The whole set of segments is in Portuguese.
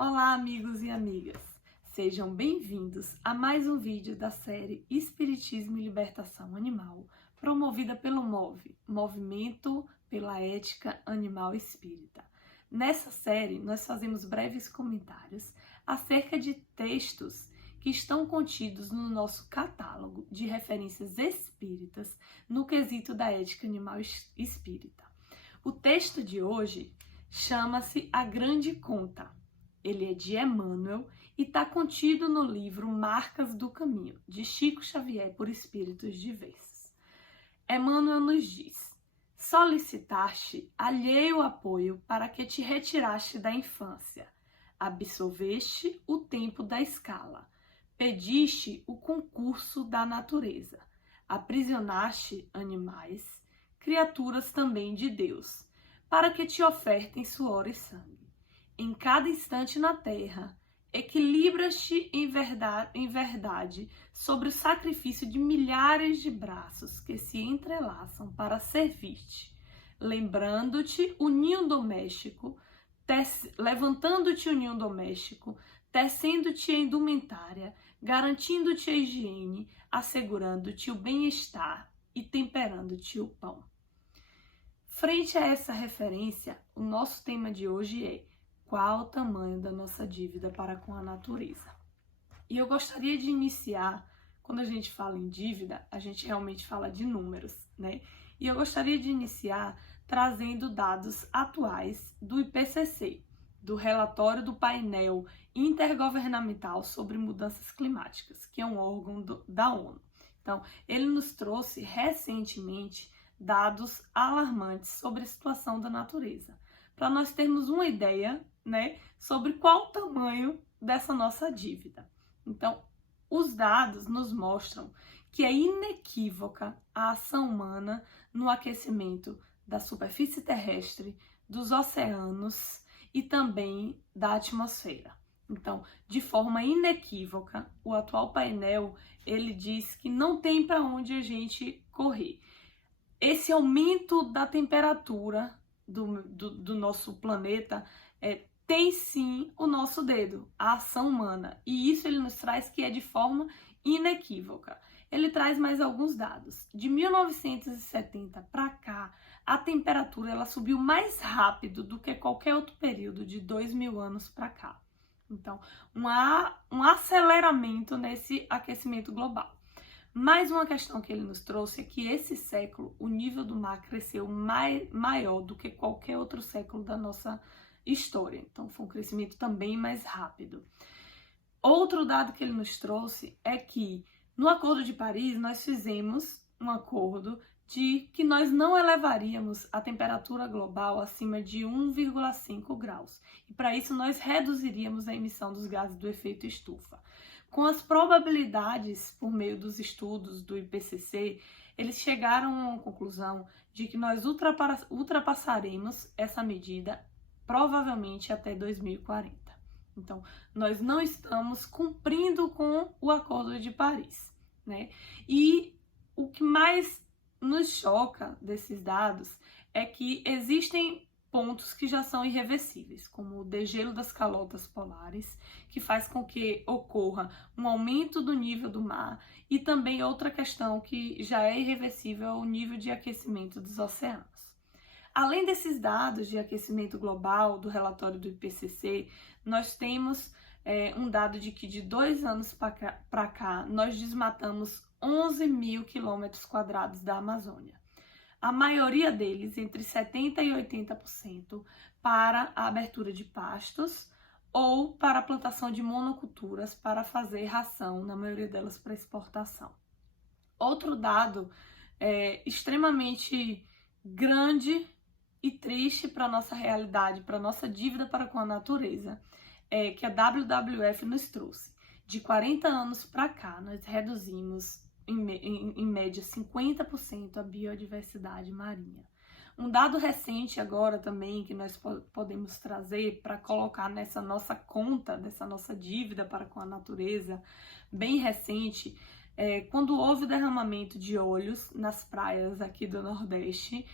Olá, amigos e amigas! Sejam bem-vindos a mais um vídeo da série Espiritismo e Libertação Animal, promovida pelo MOVE, Movimento pela Ética Animal Espírita. Nessa série, nós fazemos breves comentários acerca de textos que estão contidos no nosso catálogo de referências espíritas no quesito da ética animal espírita. O texto de hoje chama-se A Grande Conta. Ele é de Emmanuel e está contido no livro Marcas do Caminho, de Chico Xavier por Espíritos Diversos. Emmanuel nos diz: solicitaste alheio apoio para que te retiraste da infância, absolveste o tempo da escala, pediste o concurso da natureza, aprisionaste animais, criaturas também de Deus, para que te ofertem suor e sangue. Em cada instante na terra, equilibras-te em verdade sobre o sacrifício de milhares de braços que se entrelaçam para servir-te, lembrando-te o ninho doméstico, levantando-te o ninho doméstico, tecendo-te a indumentária, garantindo-te a higiene, assegurando-te o bem-estar e temperando-te o pão. Frente a essa referência, o nosso tema de hoje é: qual o tamanho da nossa dívida para com a natureza? E eu gostaria de iniciar, quando a gente fala em dívida, a gente realmente fala de números, né? E eu gostaria de iniciar trazendo dados atuais do IPCC, do relatório do painel intergovernamental sobre mudanças climáticas, que é um órgão da ONU. Então, ele nos trouxe recentemente dados alarmantes sobre a situação da natureza, para nós termos uma ideia, né, sobre qual o tamanho dessa nossa dívida. Então, os dados nos mostram que é inequívoca a ação humana no aquecimento da superfície terrestre, dos oceanos e também da atmosfera. Então, de forma inequívoca, o atual painel, ele diz que não tem para onde a gente correr. Esse aumento da temperatura do nosso planeta tem sim o nosso dedo, a ação humana. E isso ele nos traz que é de forma inequívoca. Ele traz mais alguns dados. De 1970 para cá, a temperatura ela subiu mais rápido do que qualquer outro período de 2.000 anos para cá. Então, um aceleramento nesse aquecimento global. Mais uma questão que ele nos trouxe é que esse século o nível do mar cresceu maior do que qualquer outro século da nossa história. Então foi um crescimento também mais rápido. Outro dado que ele nos trouxe é que no Acordo de Paris nós fizemos um acordo de que nós não elevaríamos a temperatura global acima de 1,5 graus. E para isso nós reduziríamos a emissão dos gases do efeito estufa. Com as probabilidades, por meio dos estudos do IPCC, eles chegaram a uma conclusão de que nós ultrapassaremos essa medida provavelmente até 2040. Então, nós não estamos cumprindo com o Acordo de Paris, né? E o que mais nos choca desses dados é que existem pontos que já são irreversíveis, como o degelo das calotas polares, que faz com que ocorra um aumento do nível do mar, e também outra questão que já é irreversível é o nível de aquecimento dos oceanos. Além desses dados de aquecimento global do relatório do IPCC, nós temos um dado de que de 2 anos para cá nós desmatamos 11.000 quilômetros quadrados da Amazônia. A maioria deles, entre 70% e 80%, para a abertura de pastos ou para a plantação de monoculturas para fazer ração, na maioria delas para exportação. Outro dado extremamente grande e triste para a nossa realidade, para a nossa dívida para com a natureza, que a WWF nos trouxe. De 40 anos para cá, nós reduzimos em média 50% a biodiversidade marinha. Um dado recente agora também que nós podemos trazer para colocar nessa nossa conta, dessa nossa dívida para com a natureza, bem recente, quando houve o derramamento de óleos nas praias aqui do Nordeste,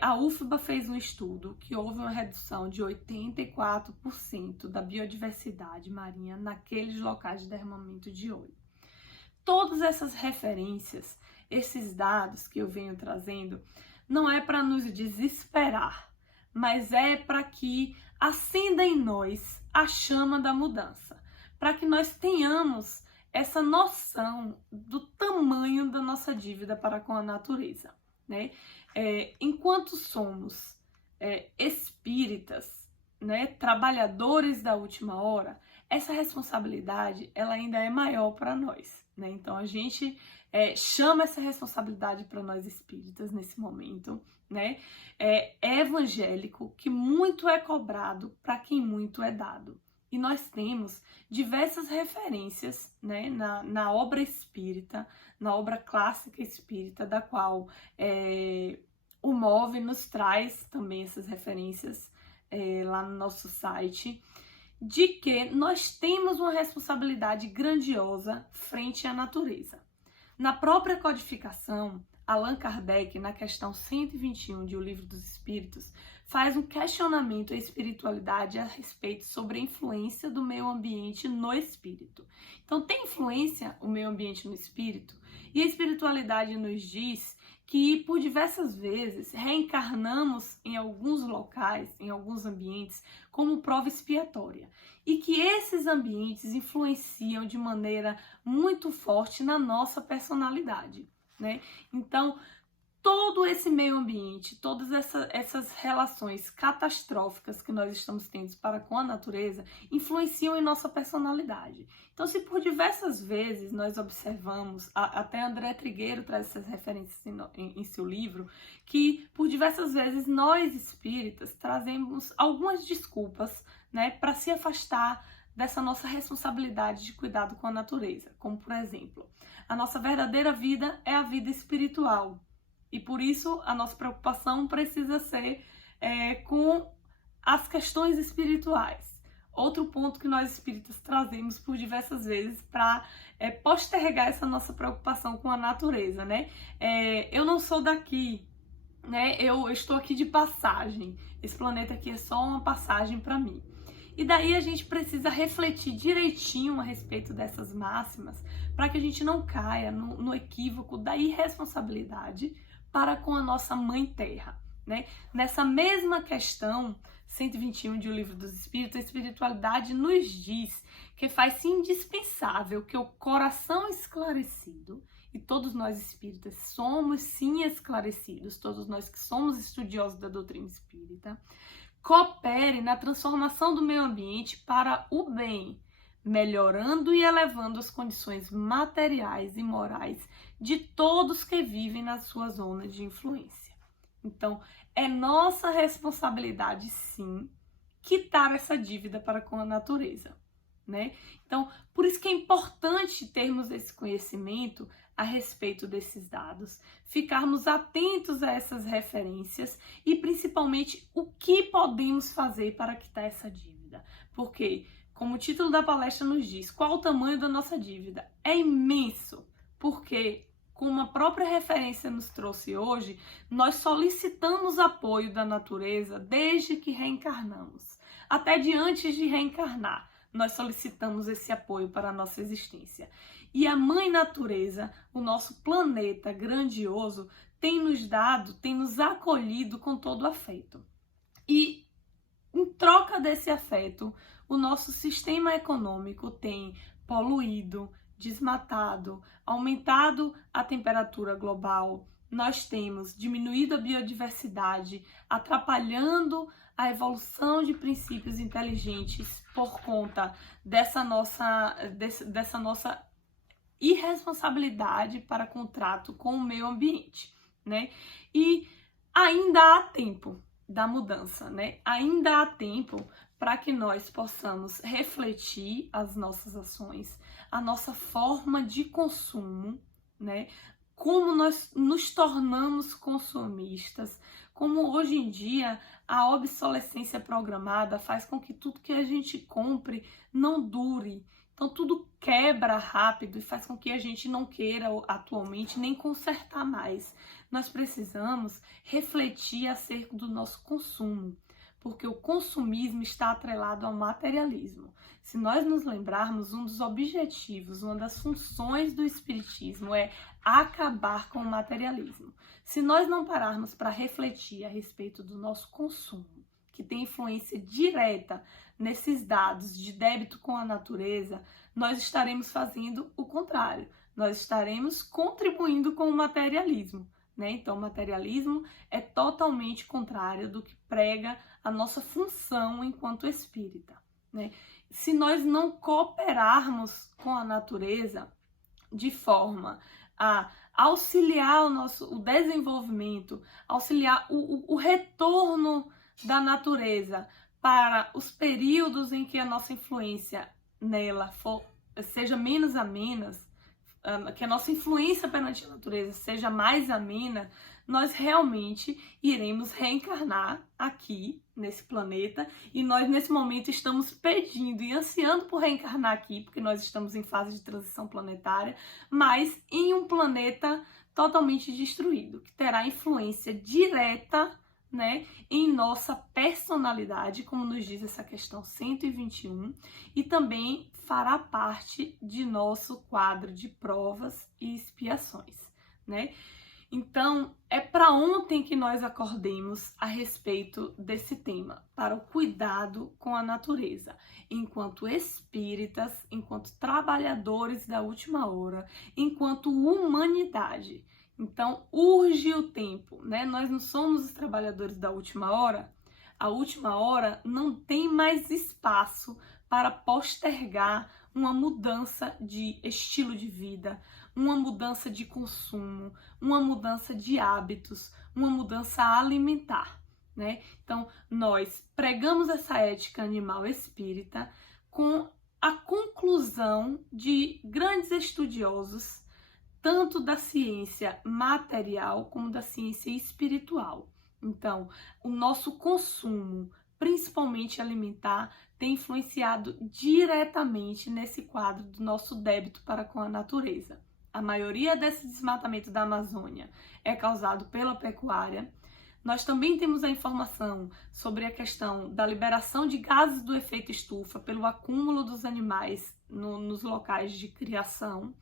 a UFBA fez um estudo que houve uma redução de 84% da biodiversidade marinha naqueles locais de derramamento de óleo. Todas essas referências, esses dados que eu venho trazendo, não é para nos desesperar, mas é para que acenda em nós a chama da mudança, para que nós tenhamos essa noção do tamanho da nossa dívida para com a natureza, né? Enquanto somos espíritas, né, trabalhadores da última hora, essa responsabilidade ela ainda é maior para nós, né? Então a gente chama essa responsabilidade para nós espíritas nesse momento, né? É evangélico que muito é cobrado para quem muito é dado. E nós temos diversas referências, né, na obra espírita, na obra clássica espírita, da qual o MOVE nos traz também essas referências lá no nosso site, de que nós temos uma responsabilidade grandiosa frente à natureza. Na própria codificação, Allan Kardec, na questão 121 de O Livro dos Espíritos, faz um questionamento à espiritualidade a respeito sobre a influência do meio ambiente no espírito. Então, tem influência o meio ambiente no espírito? E a espiritualidade nos diz que, por diversas vezes, reencarnamos em alguns locais, em alguns ambientes, como prova expiatória. E que esses ambientes influenciam de maneira muito forte na nossa personalidade, né? Então, todo esse meio ambiente, todas essas relações catastróficas que nós estamos tendo para com a natureza, influenciam em nossa personalidade. Então, se por diversas vezes nós observamos, até André Trigueiro traz essas referências em seu livro, que por diversas vezes nós espíritas trazemos algumas desculpas, né, para se afastar dessa nossa responsabilidade de cuidado com a natureza. Como, por exemplo, a nossa verdadeira vida é a vida espiritual. E por isso a nossa preocupação precisa ser com as questões espirituais. Outro ponto que nós espíritas trazemos por diversas vezes para postergar essa nossa preocupação com a natureza, né? Eu não sou daqui, né? Eu estou aqui de passagem. Esse planeta aqui é só uma passagem para mim. E daí a gente precisa refletir direitinho a respeito dessas máximas para que a gente não caia no equívoco da irresponsabilidade para com a nossa Mãe Terra, né? Nessa mesma questão 121 de O Livro dos Espíritos, a espiritualidade nos diz que faz-se indispensável que o coração esclarecido, e todos nós espíritas somos sim esclarecidos, todos nós que somos estudiosos da doutrina espírita, coopere na transformação do meio ambiente para o bem, melhorando e elevando as condições materiais e morais de todos que vivem na sua zona de influência. Então, é nossa responsabilidade, sim, quitar essa dívida para com a natureza, né? Então, por isso que é importante termos esse conhecimento a respeito desses dados, ficarmos atentos a essas referências e, principalmente, o que podemos fazer para quitar essa dívida. Porque, como o título da palestra nos diz, qual o tamanho da nossa dívida? É imenso, porque, como a própria referência nos trouxe hoje, nós solicitamos apoio da natureza desde que reencarnamos. Até de antes de reencarnar, nós solicitamos esse apoio para a nossa existência. E a Mãe Natureza, o nosso planeta grandioso, tem nos dado, tem nos acolhido com todo afeto. E, em troca desse afeto, o nosso sistema econômico tem poluído, desmatado, aumentado a temperatura global, nós temos diminuído a biodiversidade, atrapalhando a evolução de princípios inteligentes por conta dessa nossa irresponsabilidade para contrato com o meio ambiente, né? E ainda há tempo da mudança, né? Ainda há tempo para que nós possamos refletir as nossas ações, a nossa forma de consumo, né? Como nós nos tornamos consumistas, como hoje em dia a obsolescência programada faz com que tudo que a gente compre não dure, Então tudo quebra rápido e faz com que a gente não queira atualmente nem consertar mais. Nós precisamos refletir acerca do nosso consumo, porque o consumismo está atrelado ao materialismo. Se nós nos lembrarmos, um dos objetivos, uma das funções do espiritismo é acabar com o materialismo. Se nós não pararmos para refletir a respeito do nosso consumo, que tem influência direta nesses dados de débito com a natureza, nós estaremos fazendo o contrário. Nós estaremos contribuindo com o materialismo, né? Então, o materialismo é totalmente contrário do que prega a nossa função enquanto espírita, né? Se nós não cooperarmos com a natureza de forma a auxiliar o desenvolvimento, auxiliar o retorno da natureza para os períodos em que a nossa influência nela seja menos amena, que a nossa influência perante a natureza seja mais amena, nós realmente iremos reencarnar aqui nesse planeta, e nós nesse momento estamos pedindo e ansiando por reencarnar aqui, porque nós estamos em fase de transição planetária, mas em um planeta totalmente destruído, que terá influência direta, né, em nossa personalidade, como nos diz essa questão 121, e também fará parte de nosso quadro de provas e expiações, né? Então, é para ontem que nós acordemos a respeito desse tema, para o cuidado com a natureza, enquanto espíritas, enquanto trabalhadores da última hora, enquanto humanidade. Então, urge o tempo, né? Nós não somos os trabalhadores da última hora. A última hora não tem mais espaço para postergar uma mudança de estilo de vida, uma mudança de consumo, uma mudança de hábitos, uma mudança alimentar, né? Então, nós pregamos essa ética animal espírita com a conclusão de grandes estudiosos, tanto da ciência material como da ciência espiritual. Então, o nosso consumo, principalmente alimentar, tem influenciado diretamente nesse quadro do nosso débito para com a natureza. A maioria desse desmatamento da Amazônia é causado pela pecuária. Nós também temos a informação sobre a questão da liberação de gases do efeito estufa pelo acúmulo dos animais nos locais de criação.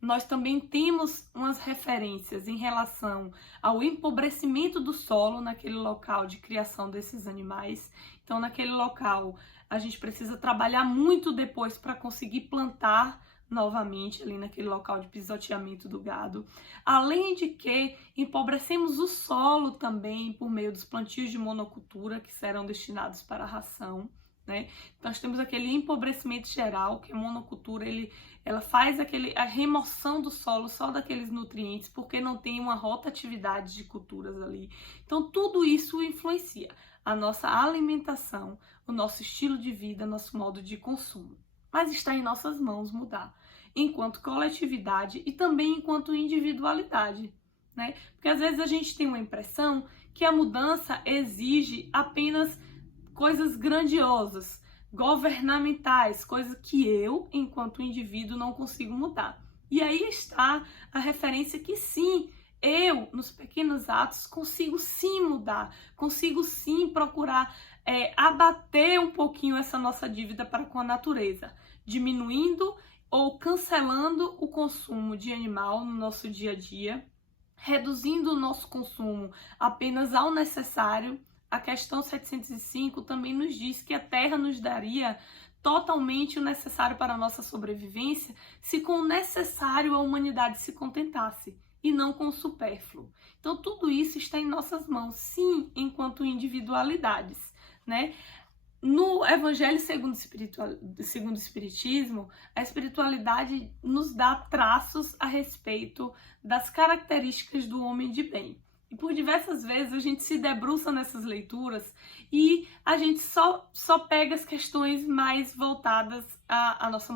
Nós também temos umas referências em relação ao empobrecimento do solo naquele local de criação desses animais. Então, naquele local, a gente precisa trabalhar muito depois para conseguir plantar novamente ali naquele local de pisoteamento do gado. Além de que empobrecemos o solo também por meio dos plantios de monocultura que serão destinados para a ração, né? Então, nós temos aquele empobrecimento geral, que a monocultura ela faz a remoção do solo só daqueles nutrientes, porque não tem uma rotatividade de culturas ali. Então, tudo isso influencia a nossa alimentação, o nosso estilo de vida, nosso modo de consumo. Mas está em nossas mãos mudar, enquanto coletividade e também enquanto individualidade, né? Porque às vezes a gente tem uma impressão que a mudança exige apenas coisas grandiosas, governamentais, coisas que eu, enquanto indivíduo, não consigo mudar. E aí está a referência que sim, eu, nos pequenos atos, consigo sim mudar, consigo sim procurar abater um pouquinho essa nossa dívida para com a natureza, diminuindo ou cancelando o consumo de animal no nosso dia a dia, reduzindo o nosso consumo apenas ao necessário. A questão 705 também nos diz que a Terra nos daria totalmente o necessário para a nossa sobrevivência se com o necessário a humanidade se contentasse e não com o supérfluo. Então tudo isso está em nossas mãos, sim, enquanto individualidades, né? No Evangelho segundo o Espiritismo, a espiritualidade nos dá traços a respeito das características do homem de bem. E por diversas vezes a gente se debruça nessas leituras e a gente só pega as questões mais voltadas à nossa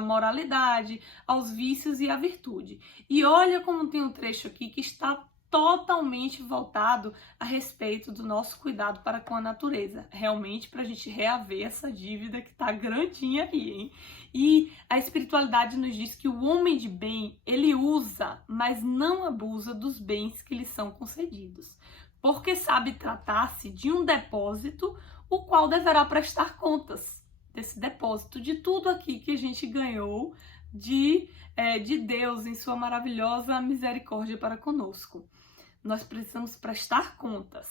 moralidade, aos vícios e à virtude. E olha como tem um trecho aqui que está totalmente voltado a respeito do nosso cuidado para com a natureza. Realmente, para a gente reaver essa dívida que tá grandinha aí, hein? E a espiritualidade nos diz que o homem de bem, ele usa, mas não abusa dos bens que lhe são concedidos, porque sabe tratar-se de um depósito, o qual deverá prestar contas desse depósito, de tudo aqui que a gente ganhou de Deus em sua maravilhosa misericórdia para conosco. Nós precisamos prestar contas.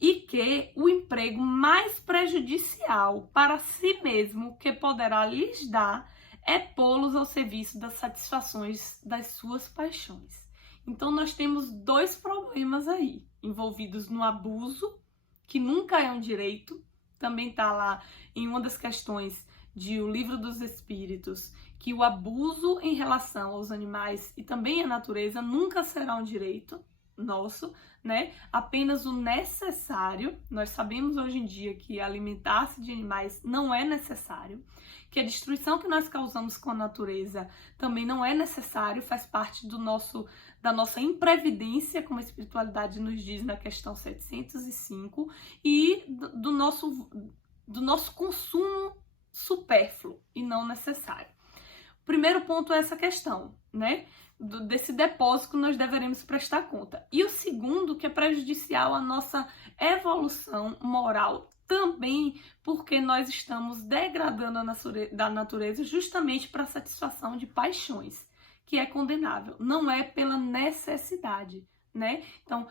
E que o emprego mais prejudicial para si mesmo que poderá lhes dar é pô-los ao serviço das satisfações das suas paixões. Então nós temos dois problemas aí, envolvidos no abuso, que nunca é um direito, também está lá em uma das questões de O Livro dos Espíritos, que o abuso em relação aos animais e também à natureza nunca será um direito nosso, né? Apenas o necessário. Nós sabemos hoje em dia que alimentar-se de animais não é necessário, que a destruição que nós causamos com a natureza também não é necessário, faz parte da nossa imprevidência, como a espiritualidade nos diz na questão 705, e do nosso consumo supérfluo e não necessário. O primeiro ponto é essa questão, né? Desse depósito que nós deveremos prestar conta. E o segundo, que é prejudicial à nossa evolução moral, também porque nós estamos degradando a natureza justamente para a satisfação de paixões, que é condenável, não é pela necessidade, né? Então,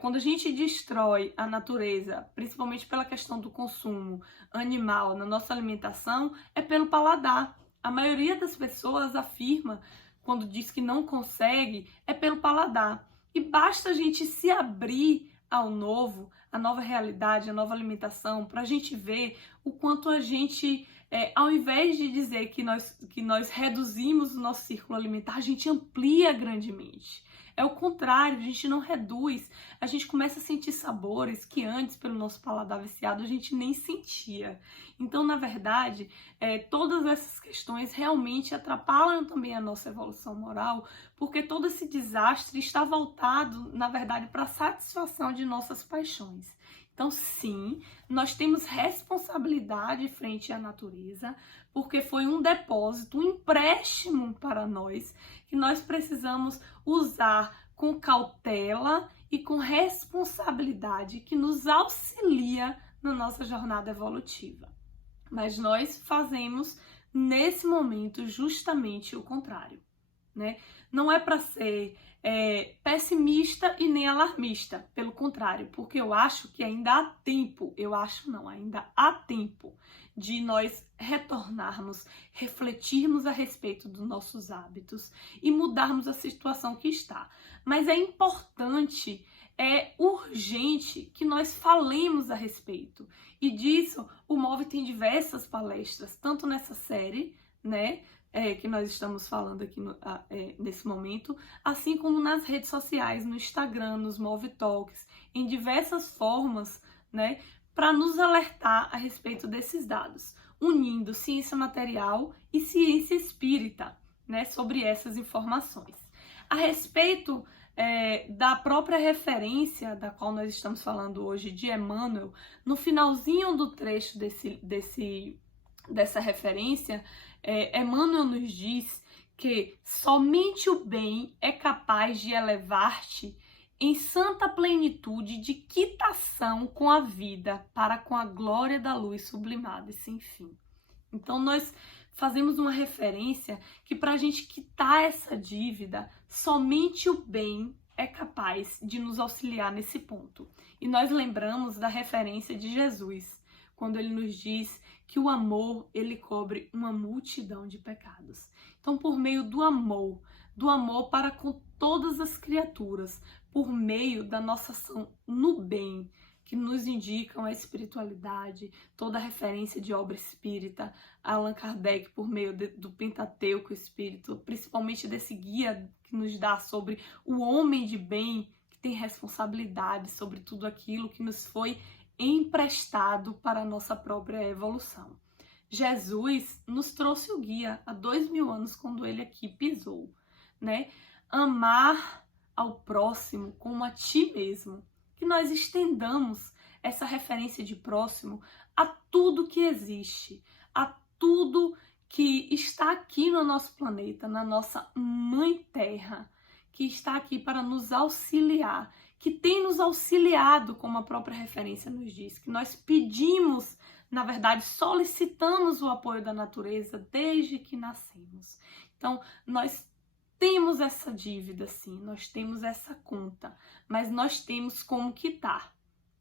quando a gente destrói a natureza, principalmente pela questão do consumo animal na nossa alimentação, é pelo paladar. A maioria das pessoas afirma, quando diz que não consegue, é pelo paladar. E basta a gente se abrir ao novo, a nova realidade, a nova alimentação, para a gente ver o quanto a gente, ao invés de dizer que nós reduzimos o nosso círculo alimentar, a gente amplia grandemente. É o contrário, a gente não reduz, a gente começa a sentir sabores que antes, pelo nosso paladar viciado, a gente nem sentia. Então, na verdade, todas essas questões realmente atrapalham também a nossa evolução moral, porque todo esse desastre está voltado, na verdade, para a satisfação de nossas paixões. Então, sim, nós temos responsabilidade frente à natureza, porque foi um depósito, um empréstimo para nós, que nós precisamos usar com cautela e com responsabilidade, que nos auxilia na nossa jornada evolutiva. Mas nós fazemos, nesse momento, justamente o contrário, né? Não é para ser pessimista e nem alarmista, pelo contrário, porque eu acho que ainda há tempo, ainda há tempo de nós retornarmos, refletirmos a respeito dos nossos hábitos e mudarmos a situação que está. Mas é importante, é urgente que nós falemos a respeito. E disso, o MOVE tem diversas palestras, tanto nessa série, né, que nós estamos falando aqui nesse momento, assim como nas redes sociais, no Instagram, nos MOVE Talks, em diversas formas, né, para nos alertar a respeito desses dados, unindo ciência material e ciência espírita, né, sobre essas informações. A respeito da própria referência da qual nós estamos falando hoje, de Emmanuel, no finalzinho do trecho dessa referência, Emmanuel nos diz que somente o bem é capaz de elevar-te em santa plenitude de quitação com a vida para com a glória da luz sublimada e sem fim. Então nós fazemos uma referência que para a gente quitar essa dívida, somente o bem é capaz de nos auxiliar nesse ponto. E nós lembramos da referência de Jesus, quando ele nos diz que o amor, ele cobre uma multidão de pecados. Então, por meio do amor para com todas as criaturas, por meio da nossa ação no bem, que nos indicam a espiritualidade, toda a referência de obra espírita, Allan Kardec por meio do Pentateuco Espírito, principalmente desse guia que nos dá sobre o homem de bem, que tem responsabilidade sobre tudo aquilo que nos foi emprestado para a nossa própria evolução. Jesus nos trouxe o guia há 2000 anos, quando ele aqui pisou, né? Amar ao próximo como a ti mesmo. Que nós estendamos essa referência de próximo a tudo que existe, a tudo que está aqui no nosso planeta, na nossa Mãe Terra, que está aqui para nos auxiliar, que tem nos auxiliado, como a própria referência nos diz, que nós pedimos, na verdade, solicitamos o apoio da natureza desde que nascemos. Então, nós temos essa dívida, sim, nós temos essa conta, mas nós temos como quitar,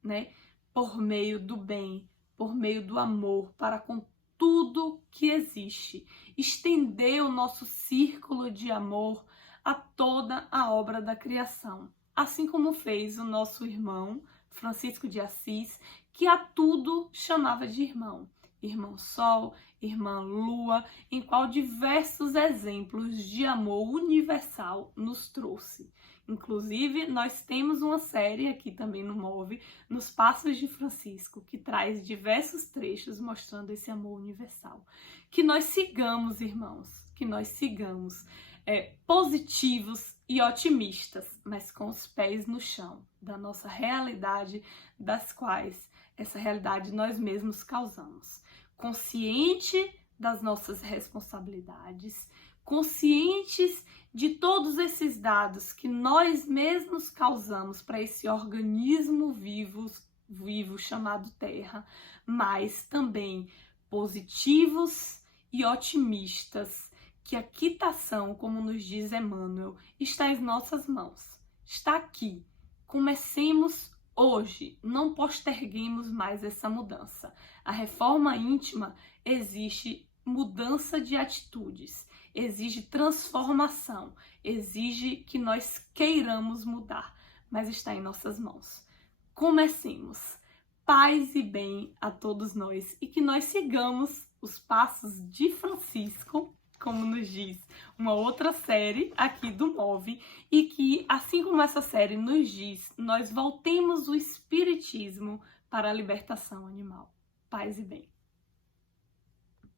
né? Por meio do bem, por meio do amor, para com tudo que existe. Estender o nosso círculo de amor a toda a obra da criação. Assim como fez o nosso irmão Francisco de Assis, que a tudo chamava de irmão. Irmão Sol, irmã Lua, em qual diversos exemplos de amor universal nos trouxe. Inclusive, nós temos uma série aqui também no Move, nos Passos de Francisco, que traz diversos trechos mostrando esse amor universal. Que nós sigamos, irmãos, que nós sigamos positivos e otimistas, mas com os pés no chão, da nossa realidade, das quais essa realidade nós mesmos causamos. Consciente das nossas responsabilidades, conscientes de todos esses dados que nós mesmos causamos para esse organismo vivo chamado Terra, mas também positivos e otimistas, que a quitação, como nos diz Emmanuel, está em nossas mãos, está aqui. Comecemos hoje, não posterguemos mais essa mudança. A reforma íntima exige mudança de atitudes, exige transformação, exige que nós queiramos mudar, mas está em nossas mãos. Comecemos. Paz e bem a todos nós e que nós sigamos os passos de Francisco, como nos diz uma outra série aqui do Move, e que, assim como essa série nos diz, nós voltemos o espiritismo para a libertação animal. Paz e bem.